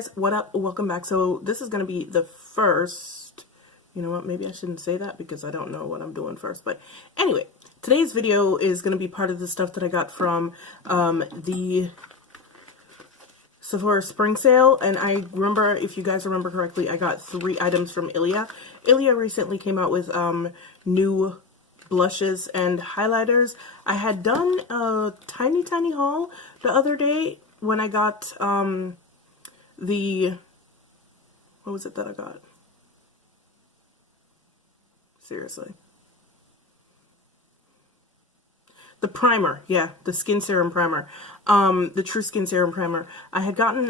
guys, what up? Welcome back. So this is going to be the first, you know what, maybe I shouldn't say that because I don't know what I'm doing first, but anyway, today's video is going to be part of the stuff that I got from the Sephora spring sale. And I remember, if you guys remember correctly, I got 3 items from Ilia. Ilia recently came out with new blushes and highlighters. I had done a tiny haul the other day when I got what was it that I got? Seriously. The primer, yeah, the skin serum primer, the True Skin Serum Primer. I had gotten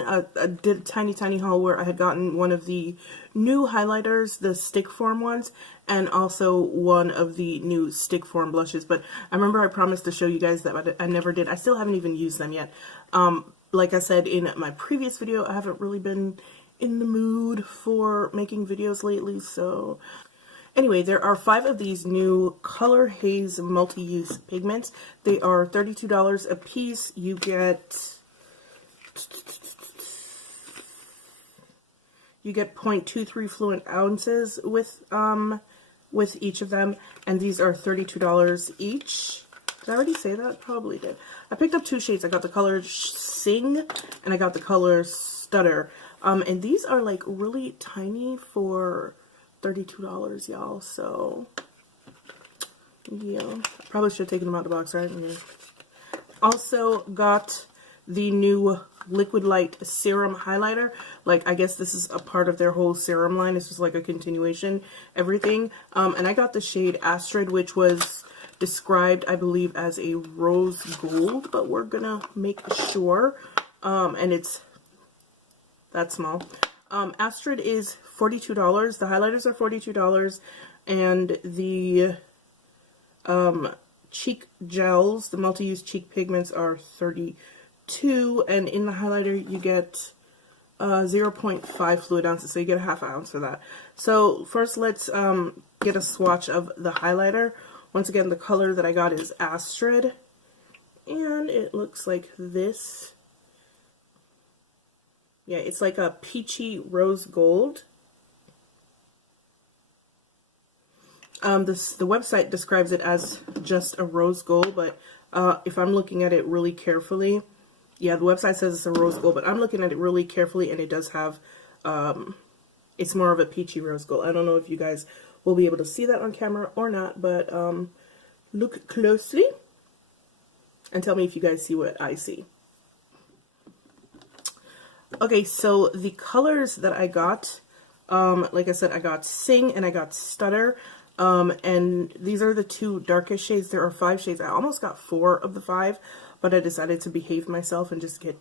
did a tiny haul where I had gotten one of the new highlighters, the stick form ones, and also one of the new stick form blushes. But I remember I promised to show you guys that I never did. I still haven't even used them yet. Like I said in my previous video, I haven't really been in the mood for making videos lately, so anyway, there are 5 of these new Color Haze multi-use pigments. They are $32 a piece. You get 0.23 fluent ounces with each of them, and these are $32 each. Did I already say that? Probably did. I picked up 2 shades. I got the color Sing and I got the color Stutter. And these are like really tiny for $32, y'all. So yeah, I probably should have taken them out of the box, right? Yeah. Also got the new Liquid Light Serum Highlighter. Like, I guess this is a part of their whole serum line. It's just like a continuation, everything. And I got the shade Astrid, which was described, I believe, as a rose gold, but we're gonna make sure. And it's that small. Astrid is $42. The highlighters are $42, and the cheek gels, the multi-use cheek pigments, are $32. And in the highlighter you get 0.5 fluid ounces, so you get a ½ ounce for that. So first, let's get a swatch of the highlighter. Once again, the color that I got is Astrid, and it looks like this. Yeah, it's like a peachy rose gold. The website describes it as just a rose gold, but if I'm looking at it really carefully, yeah, the website says it's a rose gold, but I'm looking at it really carefully, and it does have, it's more of a peachy rose gold. I don't know if you guys will be able to see that on camera or not, but look closely and tell me if you guys see what I see. Okay, so the colors that I got, like I said, I got Sing and I got Stutter, and these are the 2 darkest shades. There are 5 shades. I almost got 4 of the 5, but I decided to behave myself and just get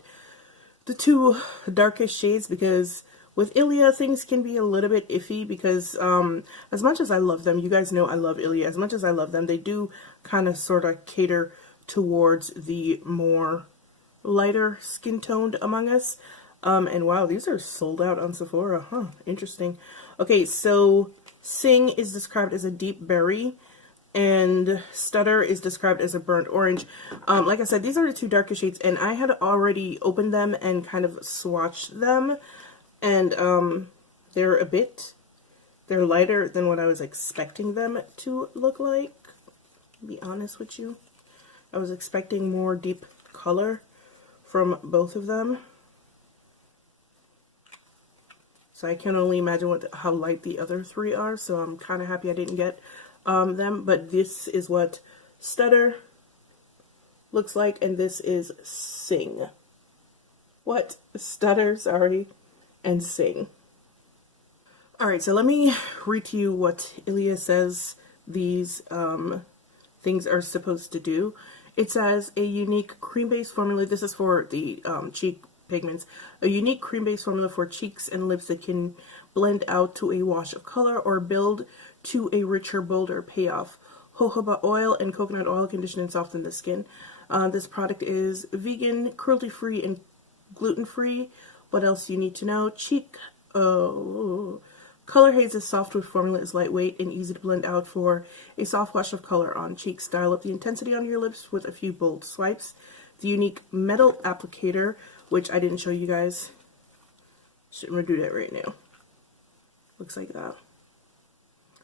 the 2 darkest shades, because with Ilia, things can be a little bit iffy, because as much as I love them, you guys know I love Ilia, as much as I love them, they do kind of sort of cater towards the more lighter skin toned among us. And wow, these are sold out on Sephora, huh? Interesting. Okay, so Sing is described as a deep berry, and Stutter is described as a burnt orange. Like I said, these are the 2 darkest shades, and I had already opened them and kind of swatched them, and they're lighter than what I was expecting them to look like, to be honest with you. I was expecting more deep color from both of them. So I can only imagine how light the other 3 are, so I'm kind of happy I didn't get them. But this is what Stutter looks like, and this is Sing. What? Stutter, sorry, and Sing. Alright, so let me read to you what Ilia says these things are supposed to do. It says a unique cream-based formula. This is for the cheek pigments. A unique cream-based formula for cheeks and lips that can blend out to a wash of color or build to a richer, bolder payoff. Jojoba oil and coconut oil condition and soften the skin. This product is vegan, cruelty-free, and gluten-free. What else you need to know? Color Haze's softwood formula is lightweight and easy to blend out for a soft wash of color on cheeks. Dial up the intensity on your lips with a few bold swipes. The unique metal applicator, which I didn't show you guys So I'm going to do that right now. Looks like that.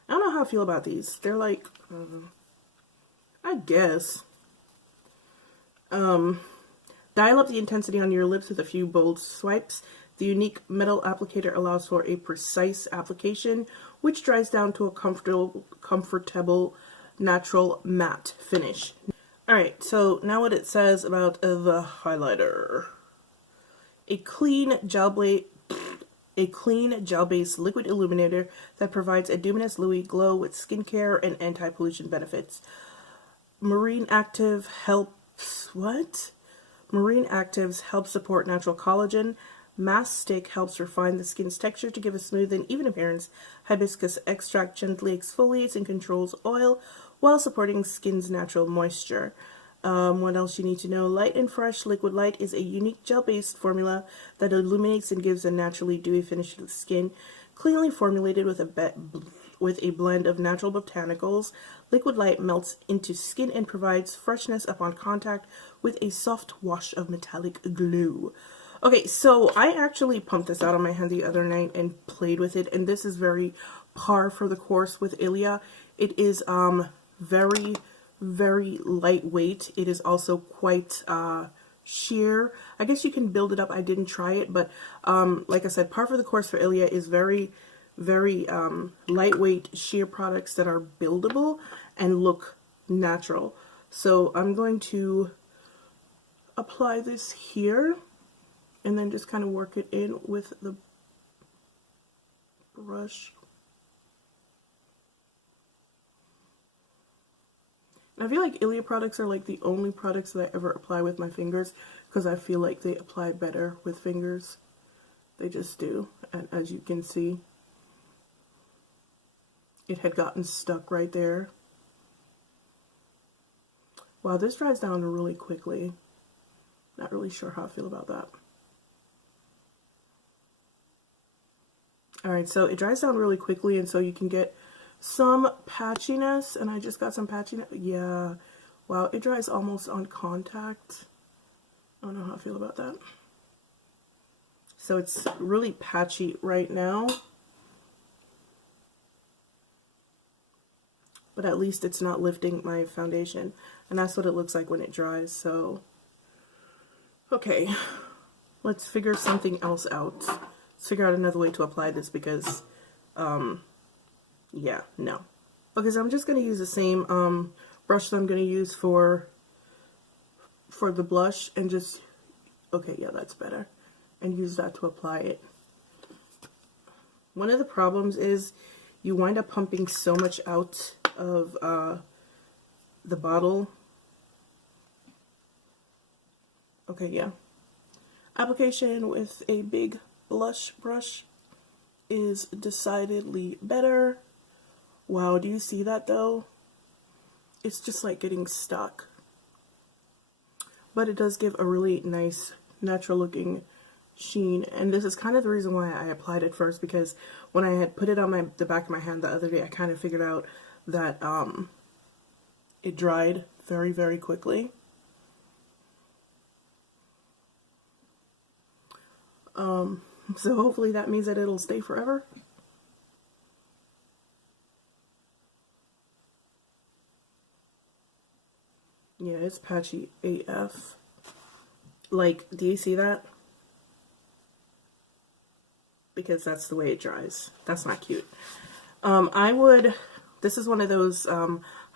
I don't know how I feel about these. They're like, I guess. Dial up the intensity on your lips with a few bold swipes. The unique metal applicator allows for a precise application, which dries down to a comfortable natural matte finish. Alright, so now what it says about the highlighter. A clean gel-based liquid illuminator that provides a luminous dewy glow with skincare and anti-pollution benefits. Marine Actives help support natural collagen. Mask Stick helps refine the skin's texture to give a smooth and even appearance. Hibiscus extract gently exfoliates and controls oil while supporting skin's natural moisture. What else you need to know? Light and Fresh Liquid Light is a unique gel-based formula that illuminates and gives a naturally dewy finish to the skin. Cleanly formulated with a blend of natural botanicals, Liquid Light melts into skin and provides freshness upon contact with a soft wash of metallic glow. Okay, so I actually pumped this out on my hand the other night and played with it, and this is very par for the course with Ilia. It is very, very lightweight. It is also quite sheer. I guess you can build it up. I didn't try it, but like I said, par for the course for Ilia is very, very lightweight sheer products that are buildable and look natural. So I'm going to apply this here and then just kind of work it in with the brush. I feel like Ilia products are like the only products that I ever apply with my fingers because I feel like they apply better with fingers. They just do. And as you can see, it had gotten stuck right there. Wow, this dries down really quickly. Not really sure how I feel about that. Alright, so it dries down really quickly, and so you can get some patchiness, and I just got some patchiness. Yeah, wow, it dries almost on contact. I don't know how I feel about that. So it's really patchy right now, but at least it's not lifting my foundation, and that's what it looks like when it dries. So okay, let's figure something else out. Let's figure out another way to apply this because yeah, no. Okay, so I'm just going to use the same brush that I'm going to use for the blush and just, okay, yeah, that's better. And use that to apply it. One of the problems is you wind up pumping so much out of the bottle. Okay, yeah. Application with a big blush brush is decidedly better. Wow, do you see that though? It's just like getting stuck. But it does give a really nice natural looking sheen, and this is kind of the reason why I applied it first, because when I had put it on the back of my hand the other day, I kind of figured out that it dried very, very quickly. So hopefully that means that it'll stay forever. Yeah, it's patchy AF. Like, do you see that? Because that's the way it dries. That's not cute. This is one of those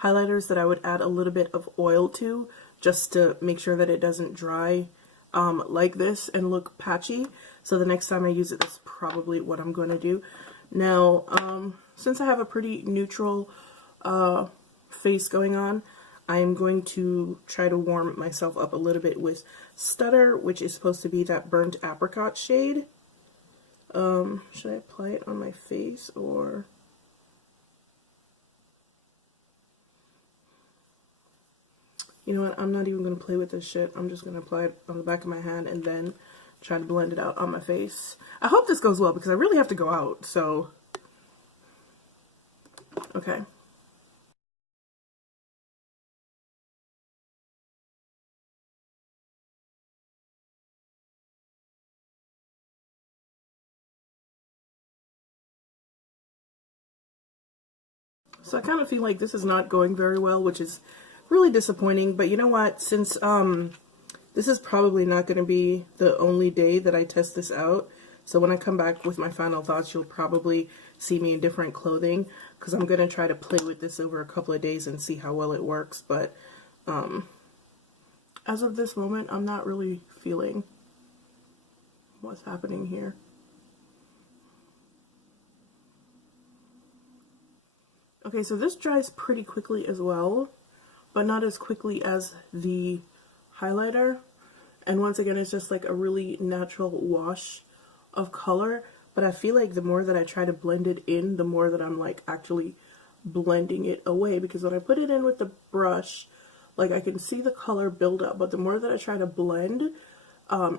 highlighters that I would add a little bit of oil to, just to make sure that it doesn't dry like this and look patchy. So the next time I use it, that's probably what I'm going to do. Now, since I have a pretty neutral face going on, I'm going to try to warm myself up a little bit with Stutter, which is supposed to be that burnt apricot shade. Should I apply it on my face or... You know what, I'm not even going to play with this shit. I'm just going to apply it on the back of my hand and then try to blend it out on my face. I hope this goes well because I really have to go out, so... Okay. So I kind of feel like this is not going very well, which is really disappointing. But you know what? Since this is probably not going to be the only day that I test this out. So when I come back with my final thoughts, you'll probably see me in different clothing, because I'm going to try to play with this over a couple of days and see how well it works. But as of this moment, I'm not really feeling what's happening here. Okay, so this dries pretty quickly as well, but not as quickly as the highlighter. And once again, it's just like a really natural wash of color. But I feel like the more that I try to blend it in, the more that I'm like actually blending it away. Because when I put it in with the brush, like I can see the color build up. But the more that I try to blend,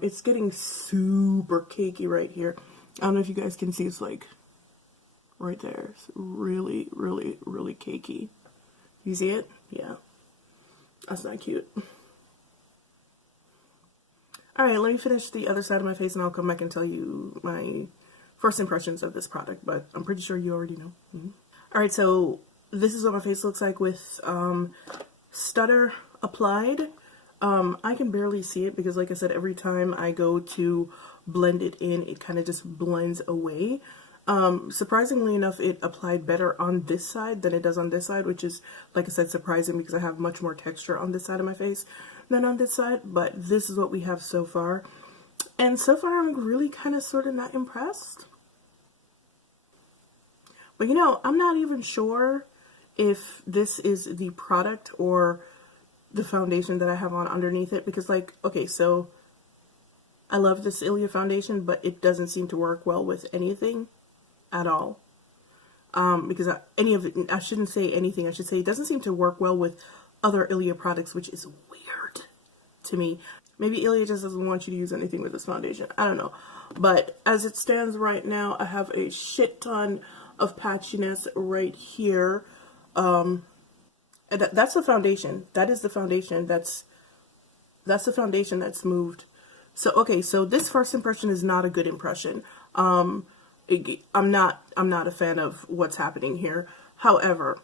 it's getting super cakey right here. I don't know if you guys can see, it's like right there. It's really, really, really cakey. You see it? Yeah. That's not cute. Alright, let me finish the other side of my face and I'll come back and tell you my first impressions of this product, but I'm pretty sure you already know. Alright, so this is what my face looks like with stutter applied. I can barely see it because, like I said, every time I go to blend it in, it kind of just blends away. Surprisingly enough, it applied better on this side than it does on this side, which is, like I said, surprising because I have much more texture on this side of my face than on this side. But this is what we have so far. And so far, I'm really kind of sort of not impressed. But you know, I'm not even sure if this is the product or the foundation that I have on underneath it, because like, okay, so I love this Ilia foundation, but it doesn't seem to work well with anything at all. Because any of it, I shouldn't say anything, I should say it doesn't seem to work well with other Ilia products, which is weird to me. Maybe Ilia just doesn't want you to use anything with this foundation. I don't know. But as it stands right now, I have a shit ton of patchiness right here. That's the foundation. That is the foundation. That's the foundation that's moved. So okay, so this first impression is not a good impression. I'm not a fan of what's happening here. However,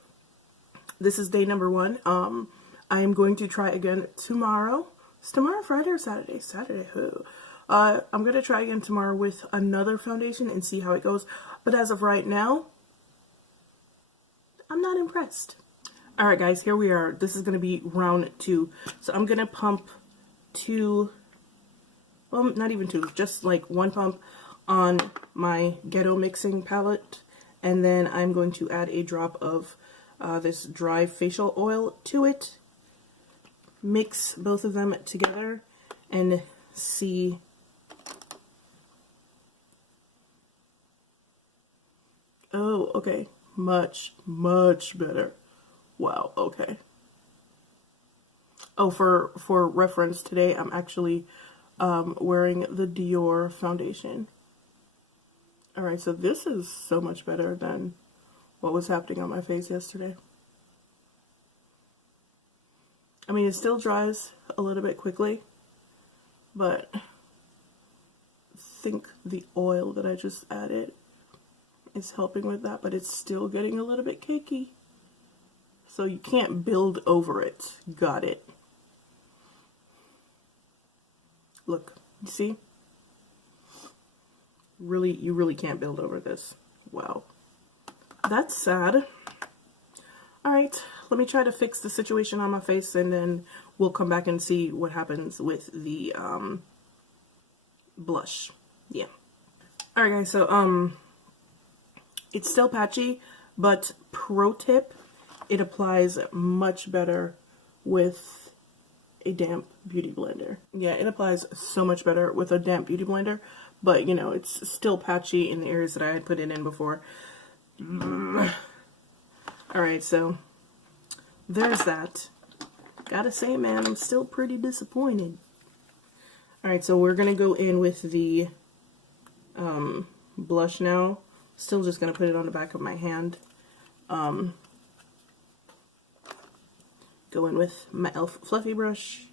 this is day number 1. I am going to try again tomorrow. Is tomorrow Friday or Saturday? Saturday. Who? I'm going to try again tomorrow with another foundation and see how it goes. But as of right now, I'm not impressed. Alright guys, here we are. This is going to be round 2. So I'm going to pump 2, well, not even 2, just like 1 pump on my Ghetto mixing palette. And then I'm going to add a drop of this dry facial oil to it. Mix both of them together and see. Oh, okay. Much, much better. Wow, okay. Oh, for reference, today I'm actually wearing the Dior foundation. Alright, so this is so much better than what was happening on my face yesterday. I mean, it still dries a little bit quickly, but I think the oil that I just added is helping with that, but it's still getting a little bit cakey. So you can't build over it. Got it. Look, you see? Really, you really can't build over this. Wow. That's sad. Alright, let me try to fix the situation on my face and then we'll come back and see what happens with the blush. Yeah. Alright guys, so it's still patchy, but pro tip, it applies much better with a damp beauty blender. Yeah, it applies so much better with a damp beauty blender, but you know, it's still patchy in the areas that I had put it in before. Alright, so there's that. Gotta say, man, I'm still pretty disappointed. Alright, so we're gonna go in with the blush now. Still just gonna put it on the back of my hand. Go in with my e.l.f. fluffy brush.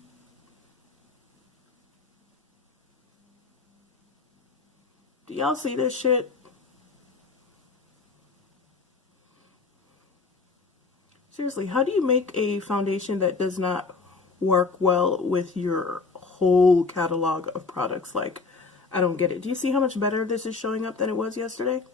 Do y'all see this shit? Seriously, how do you make a foundation that does not work well with your whole catalog of products? Like, I don't get it. Do you see how much better this is showing up than it was yesterday?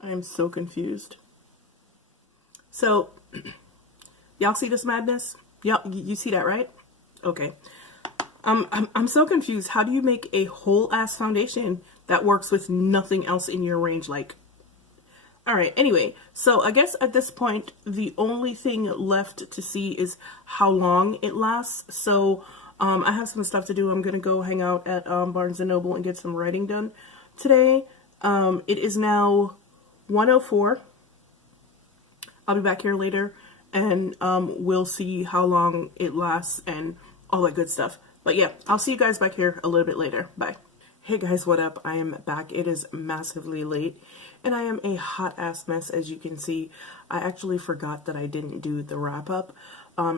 I am so confused. So, y'all see this madness? Y'all, you see that, right? Okay. I'm so confused. How do you make a whole ass foundation that works with nothing else in your range? Like, all right. Anyway, so I guess at this point, the only thing left to see is how long it lasts. So, I have some stuff to do. I'm gonna go hang out at Barnes and Noble and get some writing done today. It is now 1:04. I'll be back here later, and we'll see how long it lasts and all that good stuff. But yeah, I'll see you guys back here a little bit later. Bye. Hey guys, what up? I am back. It is massively late, and I am a hot ass mess, as you can see. I actually forgot that I didn't do the wrap up.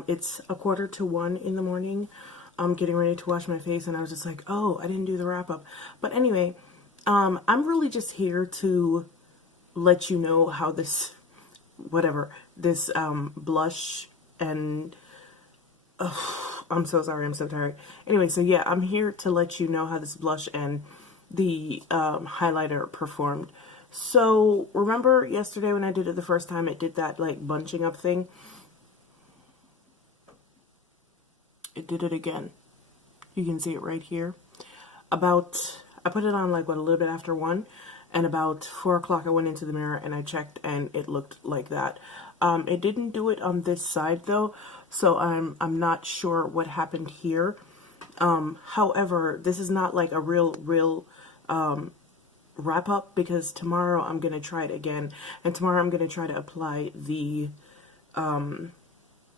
It's 1:45 in the morning. I'm getting ready to wash my face, and I was just like, oh, I didn't do the wrap up. But anyway, I'm really just here to let you know how this, whatever, this blush and I'm so sorry, I'm so tired. Anyway, so yeah, I'm here to let you know how this blush and the highlighter performed. So remember yesterday when I did it the first time, it did that like bunching up thing. It did it again. You can see it right here. I put it on like what, a little bit after 1, and about 4 o'clock I went into the mirror and I checked and it looked like that. It didn't do it on this side though, so I'm not sure what happened here. However, this is not like a real wrap up, because tomorrow I'm gonna try it again, and tomorrow I'm gonna try to apply the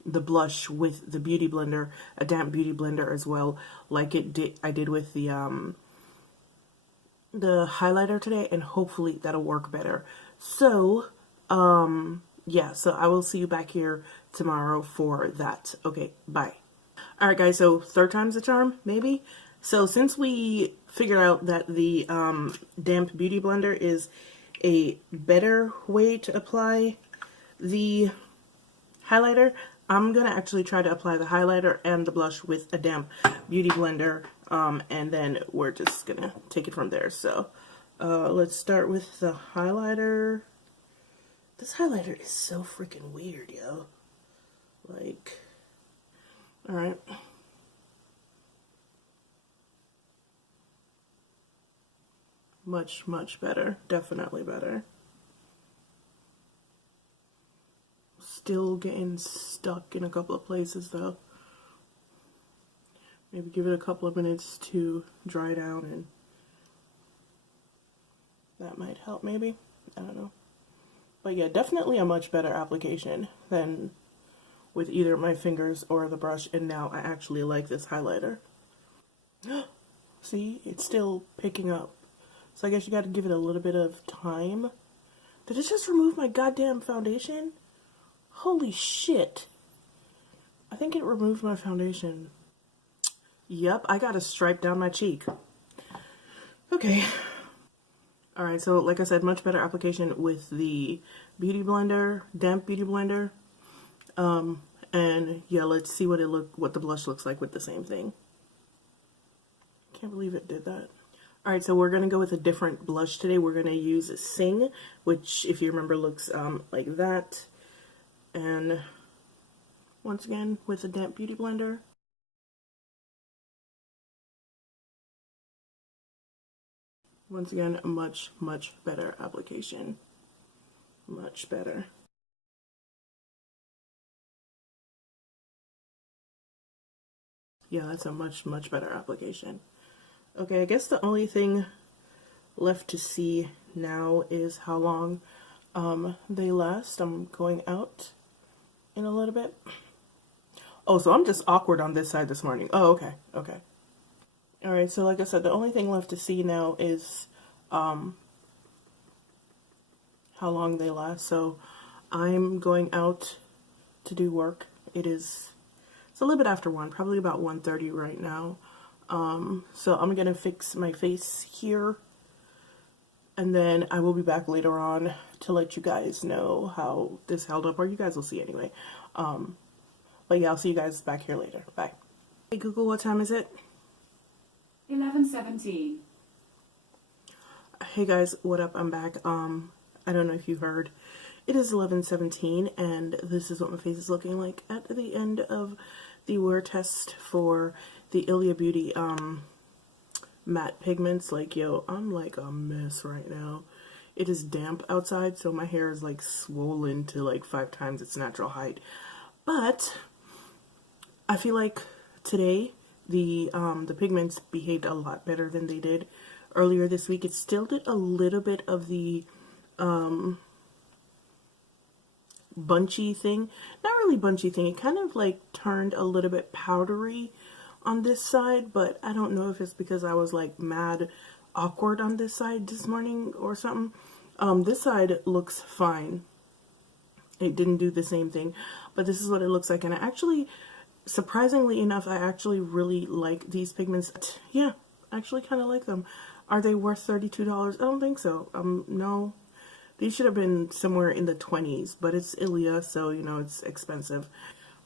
blush with the beauty blender, a damp beauty blender as well, like I did with the highlighter today, and hopefully that'll work better. So yeah, so I will see you back here tomorrow for that. Okay, bye. All right, guys, so third time's the charm, maybe. So since we figured out that the damp beauty blender is a better way to apply the highlighter, I'm gonna actually try to apply the highlighter and the blush with a damp beauty blender, and then we're just gonna take it from there. So let's start with the highlighter. This highlighter is so freaking weird, yo. Like, all right. Much better. Definitely better. Still getting stuck in a couple of places though. Maybe give it a couple of minutes to dry down, and that might help maybe. I don't know. But yeah, definitely a much better application than with either my fingers or the brush, and now I actually like this highlighter. See, it's still picking up. So I guess you gotta give it a little bit of time. Did it just remove my goddamn foundation? Holy shit. I think it removed my foundation. Yep, I got a stripe down my cheek. Okay. Alright, so like I said, much better application with the beauty blender, damp beauty blender. And yeah, let's see what the blush looks like with the same thing. Can't believe it did that. Alright, so we're gonna go with a different blush today. We're gonna use Sing, which if you remember looks like that. And once again with a damp beauty blender. Once again, a much better application. Much better. Yeah, that's a much better application. Okay, I guess the only thing left to see now is how long they last. I'm going out in a little bit. Oh, so I'm just awkward on this side this morning. Oh, okay, okay. Alright, so like I said, the only thing left to see now is how long they last. So I'm going out to do work. It's a little bit after 1, probably about 1:30 right now. So I'm gonna fix my face here, and then I will be back later on to let you guys know how this held up, or you guys will see anyway. But yeah, I'll see you guys back here later. Bye. Hey Google, what time is it? 11:17. Hey guys, what up? I'm back. I don't know if you heard. It is 11:17, and this is what my face is looking like at the end of the wear test for the Ilia Beauty matte pigments. Like, yo, I'm like a mess right now. It is damp outside, so my hair is like swollen to like 5 times its natural height. But I feel like today the pigments behaved a lot better than they did earlier this week. It still did a little bit of the bunchy thing. Not really bunchy thing. It kind of like turned a little bit powdery on this side, but I don't know if it's because I was like mad awkward on this side this morning or something. This side looks fine. It didn't do the same thing, but this is what it looks like. And I actually, surprisingly enough, I actually really like these pigments. Yeah, I actually kind of like them. Are they worth $32? I don't think so. No. These should have been somewhere in the 20s, but it's Ilia, so, you know, it's expensive.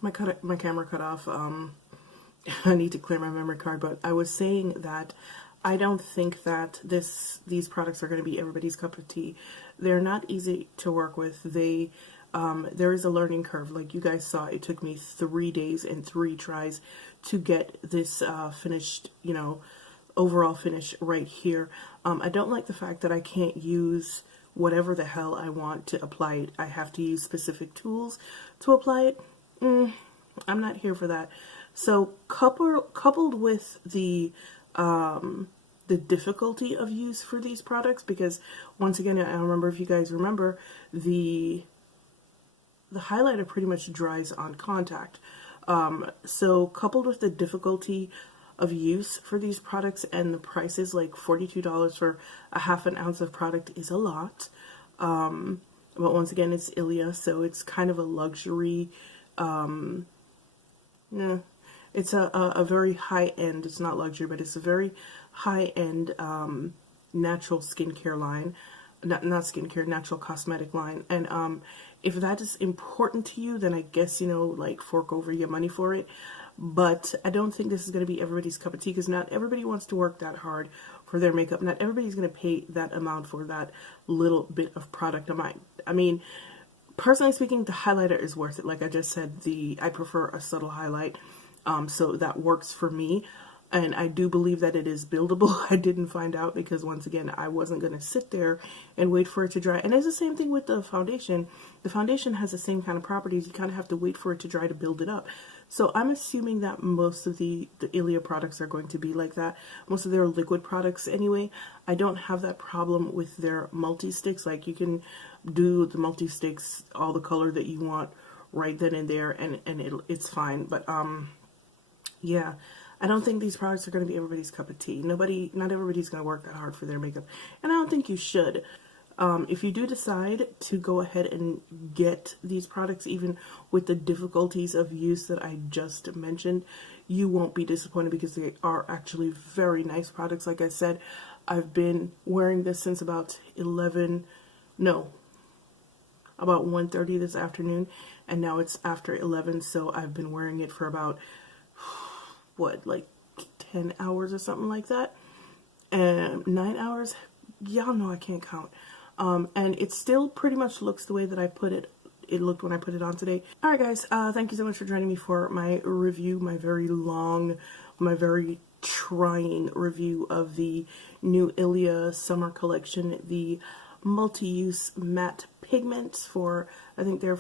My camera cut off. I need to clear my memory card, but I was saying that I don't think that these products are going to be everybody's cup of tea. They're not easy to work with. There is a learning curve. Like you guys saw, it took me 3 days and 3 tries to get this finished, you know, overall finish right here. I don't like the fact that I can't use whatever the hell I want to apply it. I have to use specific tools to apply it. I'm not here for that. So coupled with the difficulty of use for these products, because once again, I don't remember if you guys remember, the highlighter pretty much dries on contact. So coupled with the difficulty of use for these products and the prices, like $42 for a half an ounce of product is a lot. But once again, it's Ilia, so it's kind of a luxury. It's a very high-end, it's not luxury, but it's a very high-end natural skincare line. Not skincare, natural cosmetic line. And if that is important to you, then I guess, you know, like, fork over your money for it. But I don't think this is going to be everybody's cup of tea, because not everybody wants to work that hard for their makeup. Not everybody's going to pay that amount for that little bit of product. I mean, personally speaking, the highlighter is worth it. Like I just said, I prefer a subtle highlight, so that works for me. And I do believe that it is buildable. I didn't find out because, once again, I wasn't going to sit there and wait for it to dry. And it's the same thing with the foundation. The foundation has the same kind of properties. You kind of have to wait for it to dry to build it up. So I'm assuming that most of the Ilia products are going to be like that. Most of their liquid products anyway. I don't have that problem with their multi-sticks. Like, you can do the multi-sticks, all the color that you want right then and there, and it's fine. But yeah, I don't think these products are going to be everybody's cup of tea. Not everybody's going to work that hard for their makeup, and I don't think you should. If you do decide to go ahead and get these products, even with the difficulties of use that I just mentioned, you won't be disappointed, because they are actually very nice products. Like I said, I've been wearing this since about 1:30 this afternoon, and now it's after 11, so I've been wearing it for about, what, like 10 hours or something like that, and 9 hours. Y'all know I can't count. And it still pretty much looks the way that it looked when I put it on today. Alright guys, thank you so much for joining me for my review, my very long, my very trying review of the new Ilia summer collection, the multi-use matte pigments for, I know they're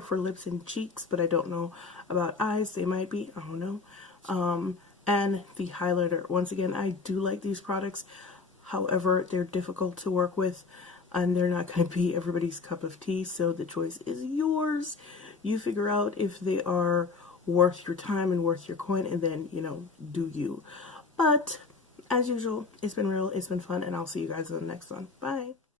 for lips and cheeks, but I don't know about eyes. They might be, I don't know. And the highlighter. Once again, I do like these products. However, they're difficult to work with, and they're not going to be everybody's cup of tea, so the choice is yours. You figure out if they are worth your time and worth your coin, and then, you know, do you. But as usual, it's been real, it's been fun, and I'll see you guys in the next one. Bye.